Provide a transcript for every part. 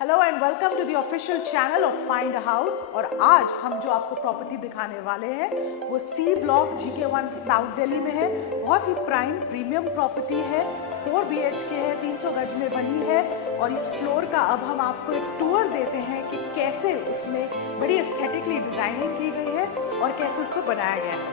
Hello and welcome to the official channel of find a house. और आज हम जो आपको प्रॉपर्टी दिखाने वाले हैं वो C block GK1 south Delhi में है। बहुत ही प्राइम प्रीमियम प्रॉपर्टी है, 4 BHK है, 300 गज में बनी है। और इस फ्लोर का अब हम आपको एक टूर देते हैं कि कैसे उसमें बड़ी एस्थेटिकली डिजाइनिंग की गई है और कैसे उसको बनाया गया है।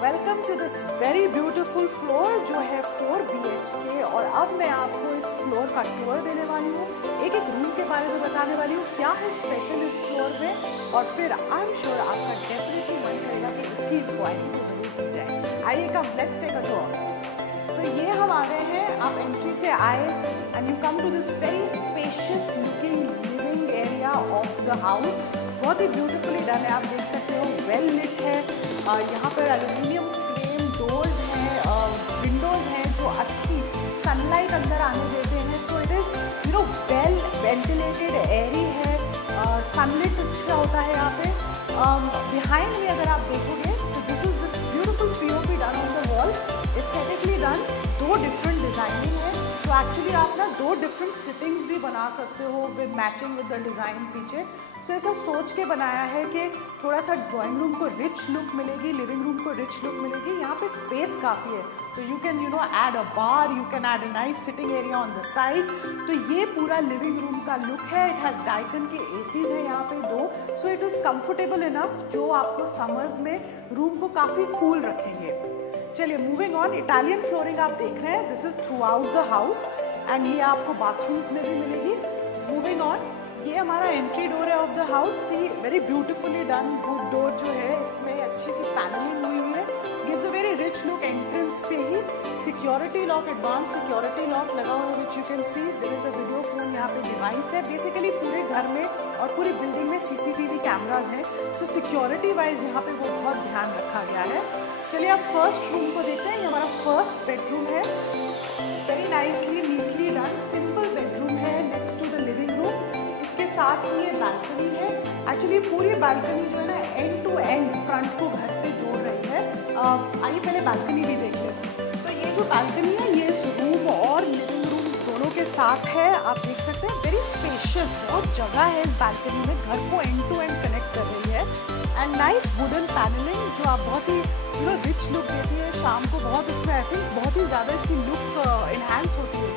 Welcome to this very beautiful floor जो है 4 BHK। और अब मैं आपको इस फ्लोर का टूर देने वाली हूँ, एक एक रूम के बारे में बताने वाली हूँ क्या है स्पेशल इस फ्लोर में। और फिर आई एम श्योर आपका डेफिनेटली मन करेगा कि इसकी इंक्वायरी तो जरूर की जाए। आइए come let's take a tour. तो ये हम आ गए हैं, आप एंट्री से आए and you come to this very spacious looking living area of the house. बहुत ही ब्यूटीफुली डन है, आप देख सकते हो, वेल लिट है। यहाँ पर एल्यूमिनियम फ्रेम डोर्स हैं, विंडोज हैं जो अच्छी सनलाइट अंदर आने देते हैं। So it is well ventilated airy है, सनलिट अच्छा होता है यहाँ पे। बिहाइंड में अगर आप देखोगे तो this is this beautiful POP done on the wall, aesthetically done. 2 different designing है, तो एक्चुअली आप ना 2 डिफरेंट सिटिंग्स भी बना सकते हो with matching with the design पीछे। तो ऐसा सोच के बनाया है कि थोड़ा सा ड्राइंग रूम को रिच लुक मिलेगी, लिविंग रूम को रिच लुक मिलेगी। यहाँ पे स्पेस काफ़ी है, तो you can add a bar, you can add a nice sitting area on the side. तो ये पूरा लिविंग रूम का लुक है। इट हैज़ डाइकन के ACs है यहाँ पे 2, सो इट इज़ कम्फर्टेबल इनफ जो आपको समर्स में रूम को काफ़ी कूल रखेंगे। चलिए मूविंग ऑन, इटालियन फ्लोरिंग आप देख रहे हैं, this is through out the house and ये आपको बाथरूम्स में भी मिलेगी। मूविंग ऑन, ये हमारा एंट्री डोर है of the house. See very beautifully done wood door जो है, इसमें अच्छी सी पैनलिंग हुई हुई है, gives a very rich look. Entrance पे ही security lock, advance security lock लगा हुआ है, which you can see there is a video phone यहाँ पे डिवाइस है। बेसिकली पूरे घर में और पूरी बिल्डिंग में CCTV कैमराज हैं, सो सिक्योरिटी वाइज यहाँ पे वो बहुत ध्यान रखा गया है। चलिए आप फर्स्ट रूम को देखते हैं। ये हमारा फर्स्ट बेडरूम है, very nicely neatly done, simple bedroom है next to the living room. इसके साथ ही ये बालकनी है। एक्चुअली पूरी बालकनी जो है ना एंड टू एंड फ्रंट को घर से जोड़ रही है। आइए पहले बालकनी भी देख लेते हैं। तो ये जो बालकनी है ये इस रूम और लिविंग रूम दोनों के साथ है, आप देख सकते हैं। वेरी स्पेशियस, बहुत जगह है इस बालकनी में, घर को एंड टू एंड कनेक्ट कर रही है। एंड नाइस वुडन पैनलिंग जो आप बहुत ही रिच लुक देती है। शाम को बहुत इसमें आई थिंक बहुत ही ज़्यादा इसकी लुक इन्हांस होती है।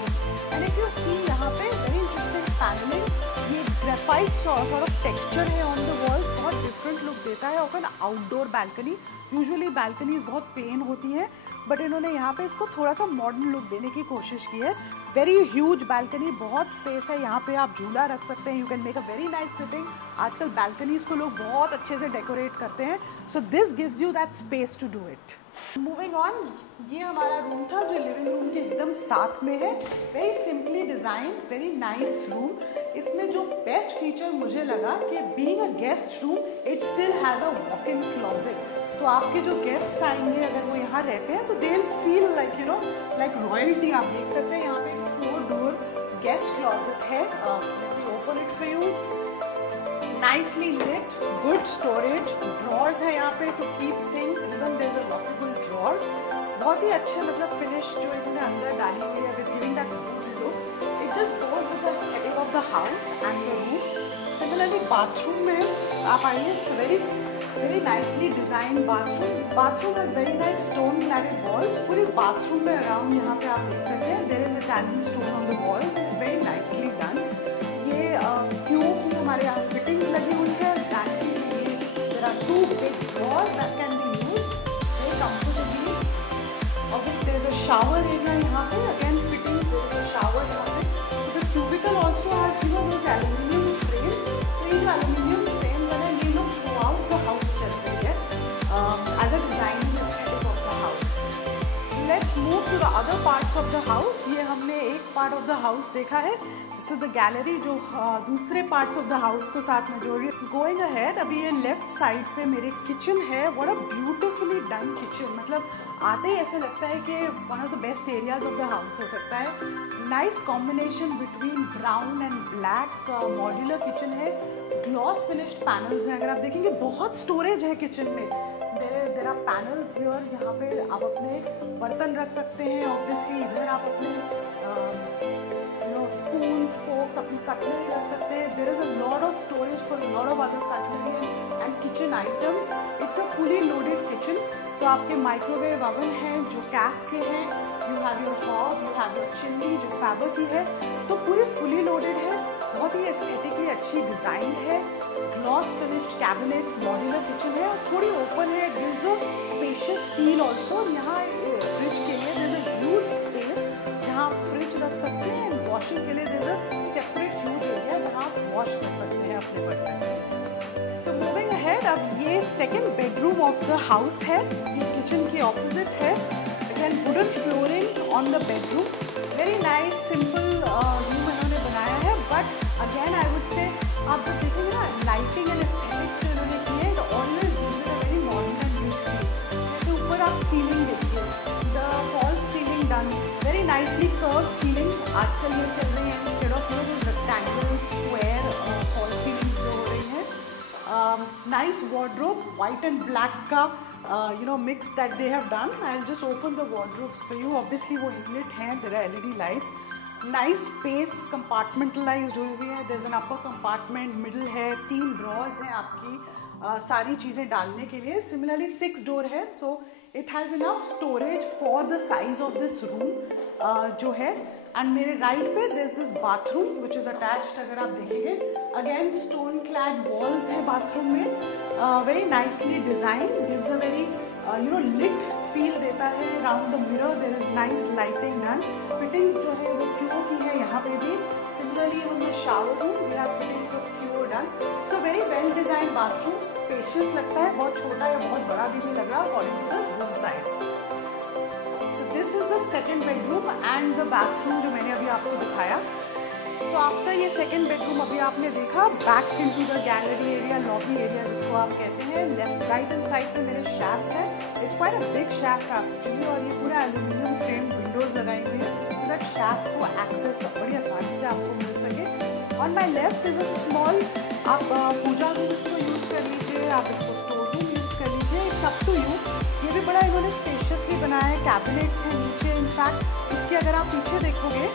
एंड इफ यू सी यहाँ पे वेरी इंटरेस्टिंग पैनलिंग, ये ग्रेफाइट सॉर्ट ऑफ टेक्सचर है ऑन द वॉल्स, बहुत डिफरेंट लुक देता है। और आउटडोर बालकनी, यूजुअली बालकनीज बहुत प्लेन होती हैं, बट इन्होंने यहाँ पे इसको थोड़ा सा मॉडर्न लुक देने की कोशिश की है। वेरी ह्यूज बालकनी, बहुत स्पेस है यहाँ पे, आप झूला रख सकते हैं, you can make a very nice sitting. आजकल बालकनीज को लोग बहुत अच्छे से डेकोरेट करते हैं, so this gives you that space to do it. Moving on, ये हमारा रूम था जो लिविंग रूम के एकदम साथ में है। Very simply design, very nice room. इसमें जो बेस्ट फीचर मुझे लगा कि being a guest room it still has a walk in closet. तो आपके जो गेस्ट्स आएंगे अगर वो यहाँ रहते हैं, so they will feel like like royalty. आप देख सकते हैं यहाँ पे 4 डोर गेस्ट क्लोजेट है। Open it for you, nicely lit, good storage, drawers है यहाँ पे to keep things, even there is a lockable drawer. बहुत ही अच्छे फिनिश जो इन्होंने अंदर डाली हुई है with giving that look. It just goes with the aesthetic of the house and the room. Similarly bathroom में आप आइए, it's very nicely design bathroom. Bathroom has very nice stone cladded walls. पूरी बाथरूम में around यहाँ पे आप देख सकते हैं there is a tanning stone on the wall, very nicely done. ये क्यों की हमारे यहाँ फिटिंग्स लगी हुई है, there are 2 big drawers that can be used very comfortably. Obviously there is a shower area यहाँ पे, again fitting, there is a shower यहाँ पे। So the cubicle also has this aluminium frame. तो ये aluminium frame वाला ये लोग through out the house चल रही है as a designing aesthetic of the house. Let's move to the other parts of the house. ये हमने एक पार्ट ऑफ द हाउस देखा है, दिस इज द गैलरी जो दूसरे पार्ट्स ऑफ द हाउस को साथ में जोड़ रही है। गोइंग अहेड, अभी ये लेफ्ट साइड पे मेरे किचन है। What a beautifully done kitchen, मतलब आते ही ऐसा लगता है कि one of the best areas of the house हो सकता है। Nice combination between brown and black, modular kitchen है, ग्लॉस फिनिश्ड पैनल्स हैं। अगर आप देखेंगे बहुत स्टोरेज है किचन में, देयर आर पैनल्स हियर जहाँ पे आप अपने बर्तन रख सकते हैं। ऑब्वियसली इधर आप अपने स्पून्स, फोक्स, अपनी कटलरी रख सकते हैं। There is a lot of storage for lot of other cutlery and kitchen items. It's a fully loaded kitchen. तो आपके माइक्रोवेव ओवन हैं जो कैफ के हैं, you have your hob, you have your chimney जो फैबर की है, तो पूरी फुली लोडेड है। बहुत ही एस्थेटिकली अच्छी डिज़ाइन है। Gloss finished cabinets, modular kitchen है और थोड़ी ओपन है। Gives a spacious feel also. यहाँ फ्रिज के लिए there is a huge space जहाँ आप फ्रिज रख सकते हैं। एंड वॉशिंग के लिए there is a separate huge area जहाँ आप वॉश कर सकते हैं अपने बर्तन। सो मूविंग अहेड, अब ये second bedroom of the house है। ये किचन के ऑपोजिट है। Again wooden flooring on the bedroom. Very nice simple room इन्होंने बनाया है, but again I would say आप जब देखेंगे ना लाइटिंग एंड एस्थेटिक्स जो इन्होंने की है, it always gives it a very modern and new feel. जैसे ऊपर आप सीलिंग देखिए, the fall ceiling done, very nicely curve ceiling. आजकल ये चल रही है instead of rectangle square fall ceiling जो हो रही है। Nice wardrobe, white and black का mix that they have done. I'll just open the wardrobes for you. Obviously वो lit हैं, there are LED lights. Nice space, compartmentalized हुई हुई है। There's an upper compartment, middle है, 3 drawers हैं आपकी सारी चीज़ें डालने के लिए। Similarly 6 door है, so it has enough storage for the size of this room जो है। एंड मेरे राइट पे there's this bathroom which is attached। अगर आप देखेंगे अगेन स्टोन क्लैड वॉल्स हैं बाथरूम में। Very nicely design, gives a very lit feel देता है। Around the mirror there is nice lighting done. Fittings जो है वो क्यू की है यहाँ पे भी। Similarly in the shower room we have fittings of Q done. So very well design bathroom, spacious लगता है, बहुत छोटा या बहुत बड़ा भी नहीं लग रहा according to the room size. This is the second bedroom and the bathroom जो मैंने अभी आपको दिखाया। तो आफ्टर ये सेकेंड बेडरूम अभी आपने देखा, back into the gallery area, lobby area जिसको आप कहते हैं। लेफ्ट राइट एंड साइड पे मेरे शैफ्ट है। It's quite a big shaft actually, और ये पूरा एल्यूमिनियम फ्रेम विंडोज लगाई हुई है तो दैट शैफ्ट को एक्सेस बड़ी आसानी से आपको मिल सके। On my left is a small, आप पूजा रूम इसको यूज़ कर लीजिए, आप इसको स्टोर रूम यूज़ कर लीजिए, इट्स अप टू यू। ये भी बड़ा इन्होंने स्पेशियसली बनाया है। कैबिनेट्स हैं नीचे, इनफैक्ट इसके अगर आप पीछे देखोगे,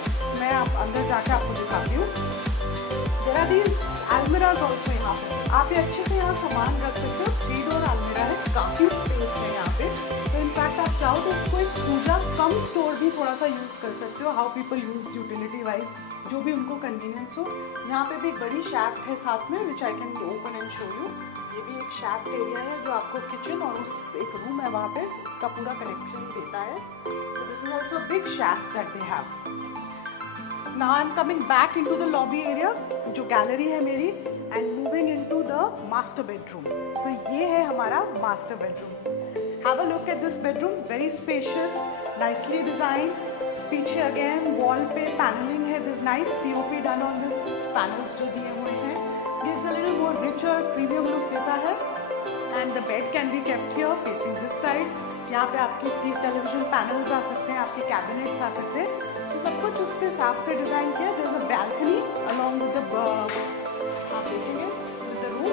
मैं आप अंदर जाके आपको दिखाती हूँ, there are these almirahs also यहाँ पे। आप ये अच्छे से यहाँ सामान रख सकते हो। 3 डोर अलमीरा है, काफ़ी स्पेस है यहाँ पे। तो इनफैक्ट आप चाहो तो इसको एक पूजा कम स्टोर भी थोड़ा सा यूज़ कर सकते हो। How people use utility wise, जो भी उनको कन्वीनियंस हो। यहाँ पे भी एक बड़ी शैफ्ट है साथ में, which I can open and show you. ये भी एक शैफ्ट एरिया है जो आपको किचन और उस एक रूम है वहाँ पे इसका पूरा कनेक्शन देता है। तो this is also big shaft that they have. Now I am coming back into the lobby area जो गैलरी है मेरी, and moving into the master bedroom. तो ये है हमारा master bedroom. Have a look at this bedroom, very spacious, nicely design. पीछे again wall पे panelling है, this nice POP done on this panels जो दिए हुए हैं। gives a little more richer premium look देता है। and the bed can be kept here facing this side। यहाँ पे आपकी टेलीविजन पैनल्स आ सकते हैं, आपके कैबिनेट्स आ सकते हैं। तो सब कुछ उसके हिसाब से डिज़ाइन किया। There is a balcony along with the, आप देखेंगे with the room.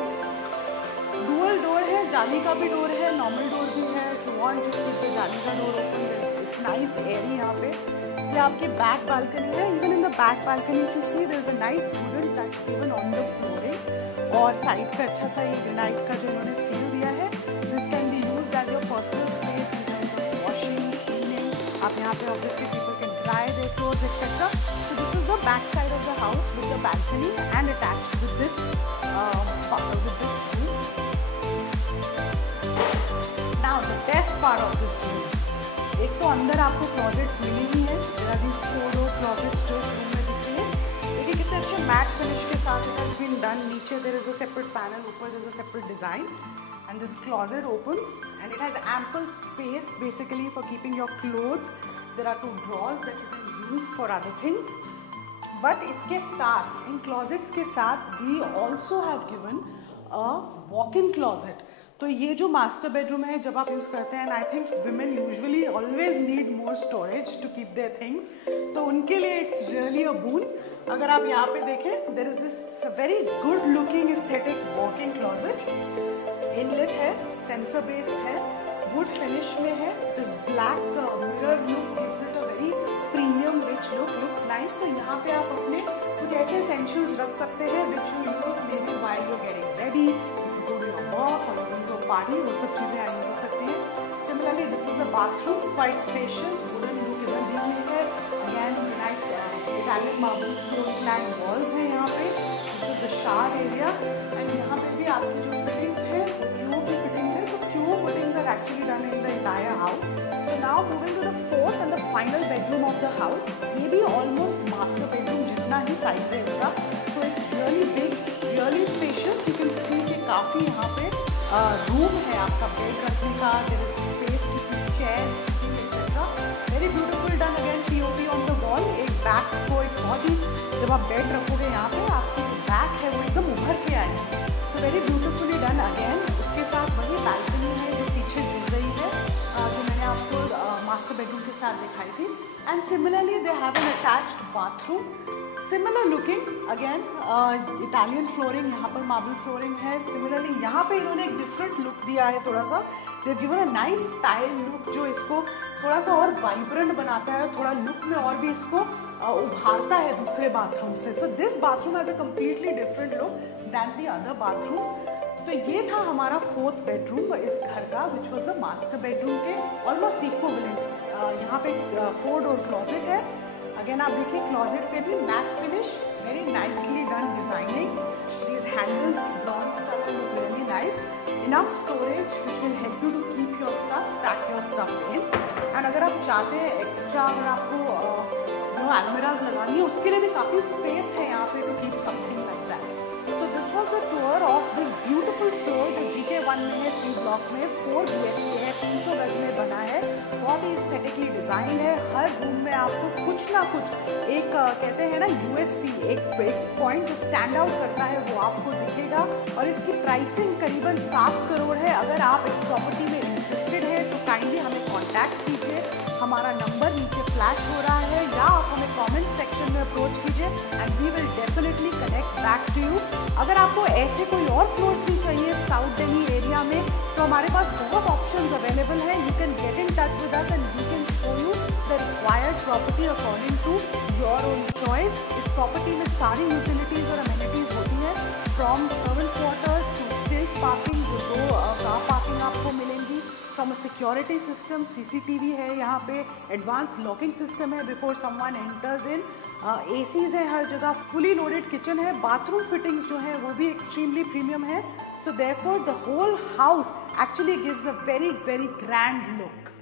Dual door है, जाली का भी डोर है, नॉर्मल डोर भी है। You want to keep the जाली का door open, it's nice airy. यहाँ पे ये आपकी बैक बालकनी है। Even in the back balcony you see there is a nice wooden touch even on the flooring. और साइड का अच्छा सा ये ग्रेनाइट का जो इन्होंने फील दिया है। This can be used as your personal space in terms of washing, cleaning. आप यहाँ पे obviously people can dry their clothes etcetera. So this is the back side of the house with the balcony and attached with this room. Now the best part of this room, एक तो अंदर आपको closets मिली ही है। There are these 4 door closets जो room में दिख रही है। देखिए कितने अच्छे मैट फिनिश के साथ इट हैज बीन डन। नीचे there is a separate panel, ऊपर there is a separate design, and this closet opens and it has ample space basically for keeping your clothes. There are 2 drawers that you can use for other things. But इसके साथ, इन closets के साथ we also have given a walk in closet. तो ये जो master bedroom है जब आप यूज़ करते हैं, and I think women usually always need more storage to keep their things, तो उनके लिए इट्स रियली अ बून। अगर आप यहाँ पे देखें, there is this very good looking aesthetic walk in closet. Inlet है, सेंसर बेस्ड है, वुड फिनिश में है। This black mirror look gives it a very premium rich look, looks nice. तो यहाँ पे आप अपने कुछ ऐसे एसेंशियल्स रख सकते हैं which you use maybe while you getting ready, go to your work और गोइंग टू पार्टी, वो सब चीज़ें आप यूज कर सकते हैं। Similarly this is the bathroom, quite spacious, wooden look इधर दी हुई है। Again nice Italian marble stone clad walls हैं यहाँ पे। This is the shower area and यहाँ पे भी आपकी जो फिटिंग्स है क्यूब की फिटिंग्स है। So Cube fittings are actually done in the entire house. So now moving to the fourth and the final bedroom of the house. ये भी ऑलमोस्ट मास्टर बेडरूम जितना ही साइज है इसका। So it's really big, really spacious. You can सी कि काफ़ी यहाँ पे room है आपका बेड रखने का। There is space to keep chairs etcetera. Very beautiful done. Again POP on the wall. एक बैक को एक बहुत ही, जब आप बेड रखोगे यहाँ पे आपकी बैक है वो एकदम उभर के आएगी। So very beautifully done. Again उसके साथ वही बैल्कनी है जो पीछे जुड़ रही है, जो मैंने आपको मास्टर बेडरूम के साथ दिखाई थी। And similarly they have an attached bathroom, similar looking. Again Italian flooring, यहाँ पर मार्बल फ्लोरिंग है। सिमिलरली यहाँ पे इन्होंने एक डिफरेंट लुक दिया है थोड़ा सा। They given a nice tile look जो इसको थोड़ा सा और वाइब्रेंट बनाता है, थोड़ा लुक में और भी इसको उभारता है दूसरे बाथरूम से। So this bathroom has a completely different look than the other bathrooms. तो ये था हमारा फोर्थ बेडरूम इस घर का, which was the master bedroom के ऑलमोस्ट इक्विवेलेंट। यहाँ पे 4 डोर क्लॉजेट है। अगेन आप देखिए क्लॉजेट पे भी matte finish, very nicely done designing. These handles bronze colour look really nice. Enough storage which will help you to keep your stuff, stack your stuff in. And अगर आप चाहते हैं extra, अगर आपको एल्मिराज लगानी है उसके लिए भी काफ़ी स्पेस है यहाँ पे to keep something like that. So this was the tour of this beautiful floor जो GK1 में है, C ब्लॉक में 4 BHK है, 300 गज में बना है। बहुत ही एस्थेटिकली डिज़ाइन है। हर रूम में आपको कुछ ना कुछ एक कहते हैं ना USP, एक पॉइंट जो स्टैंड आउट करता है वो आपको दिखेगा। और इसकी प्राइसिंग करीबन 7 करोड़ है। अगर आप इस प्रॉपर्टी में इंटरेस्टेड है तो काइंडली हमें कॉन्टैक्ट कीजिए। हमारा नंबर नीचे फ्लैश हो रहा है, या आप हमें कमेंट सेक्शन में अप्रोच कीजिए and we will definitely connect back to you. अगर आपको ऐसे कोई और फ्लोर्स भी चाहिए साउथ दिल्ली एरिया में तो हमारे पास बहुत ऑप्शंस अवेलेबल हैं। You can get in touch with us and we can show you the required property according to your own choice. इस प्रॉपर्टी में सारी यूटिलिटीज़ और अमेनिटीज़ होती हैं, from servant quarters to street parking, जो 2 car parking आपको मिलेंगी, from a security system, CCTV है यहाँ पे, एडवांस लॉकिंग सिस्टम है before someone enters in, ACs है हर जगह, फुली लोडेड किचन है, बाथरूम फिटिंग्स जो है वो भी एक्सट्रीमली प्रीमियम है। So therefore the whole house actually gives a very, very grand look.